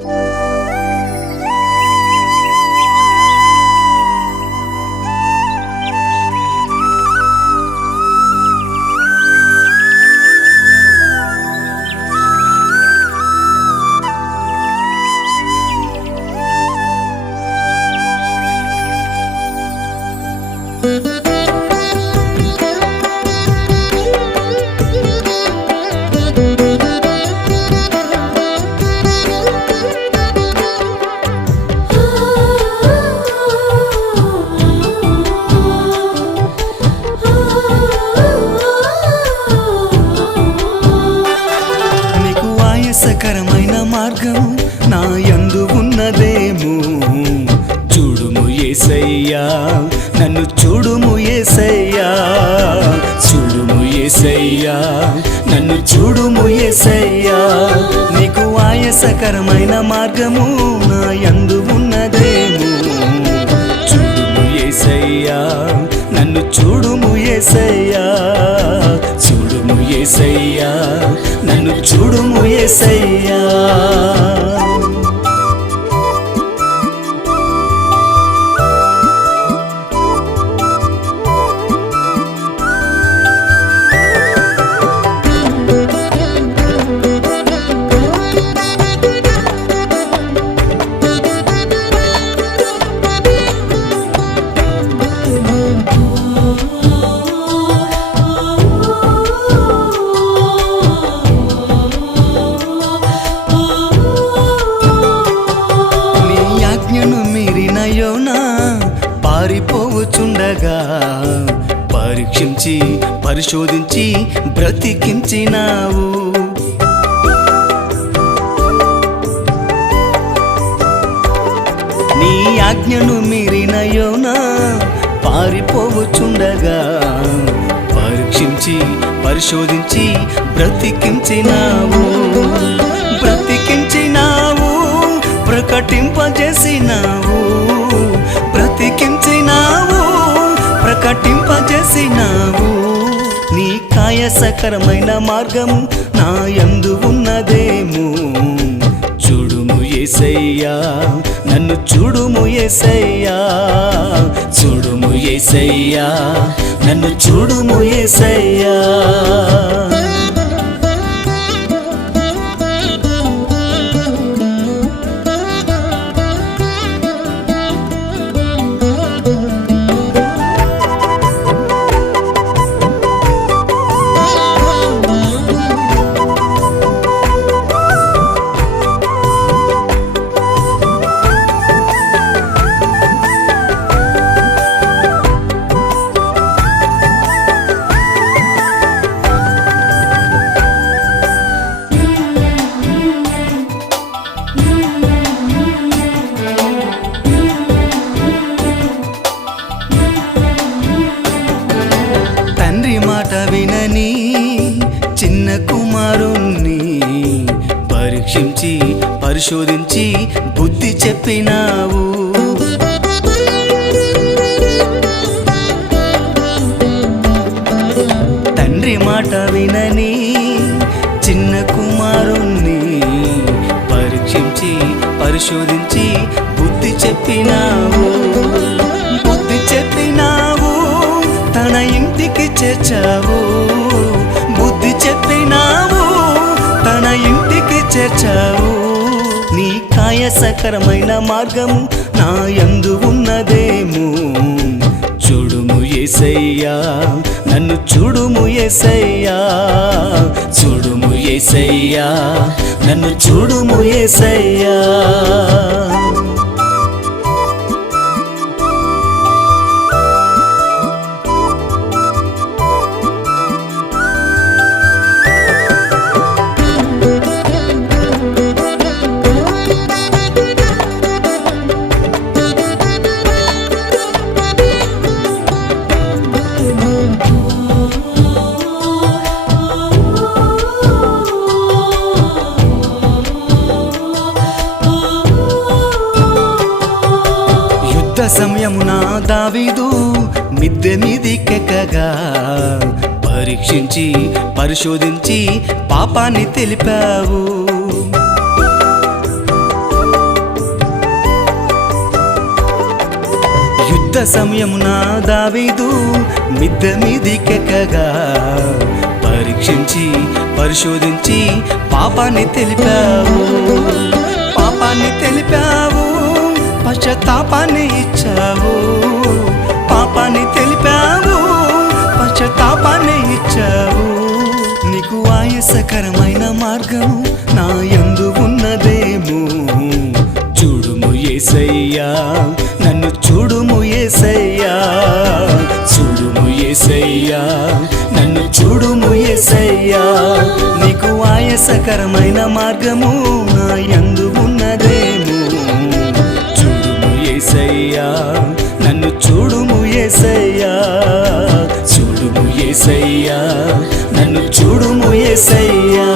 నీకు మార్గం నా యందు ఉన్నదేమో. చూడుము ఏసయ్యా నన్ను చూడుము ఏసయ్యా. చూడుము ఏసయ్యా నన్ను చూడుము ఏసయ్యా. నీకు ఆయాసకరమైన మార్గము నా యందు ఉన్నదేమో. చూడుము ఏసయ్యా నన్ను చూడుము ఏసయ్యా. చూడుము ఏసయ్యా చూడుము పరీక్షించి పరిశోధించి బ్రతికించినావు. నీ ఆజ్ఞను మీరిన యోనా పారిపోవచ్చుండగా పరీక్షించి పరిశోధించి బ్రతికించినావు. బ్రతికించినావు ప్రకటింపజేసినావు. ప్రకటింపజేసినావు నీ కాయసకరమైన మార్గము నా యందు ఉన్నదేమో. చూడుము ఏసయ్యా నన్ను చూడుము ఏసయ్యా. చూడుము ఏసయ్యా నన్ను చూడుము ఏసయ్యా. పరీక్షించి పరిశోధించి బుద్ధి చెప్పినావు. తండ్రి మాట వినని చిన్న కుమారుణ్ణి పరీక్షించి పరిశోధించి బుద్ధి చెప్పినావు. బుద్ధి చెప్పినావు తన ఇంటికి చేర్చావు. కాయసకరమైన మార్గము నా యందు ఉన్నదేమో. చూడుము ఏసయ్యా నన్ను చూడుము ఏసయ్యా. చూడుము ఏసయ్యా నన్ను చూడుము ఏసయ్యా. దావీదు మిద్దె మీదికెక్కగా పరీక్షించి పరిశోధించి పాపాన్ని తెలిపావు. యుద్ధ సమయమున దావీదు మిద్దె మీదికెక్కగా పరీక్షించి పరిశోధించి పాపాన్ని తెలిపావు. ఇచ్చావు. నీకు ఆయాసకరమైన మార్గము నా ఎందు ఉన్నదేమో. చూడుము ఏసయ్యా నన్ను చూడుము ఏసయ్యా. చూడుము ఏసయ్యా నన్ను చూడుము ఏసయ్యా. నీకు ఆయాసకరమైన మార్గము నా ఎందు ఉన్నదేమో. చూడుము ఏసయ్యా నన్ను చూడుము ఏసయ్యా. ఏసయ్యా. నన్ను చూడుము ఏసయ్యా.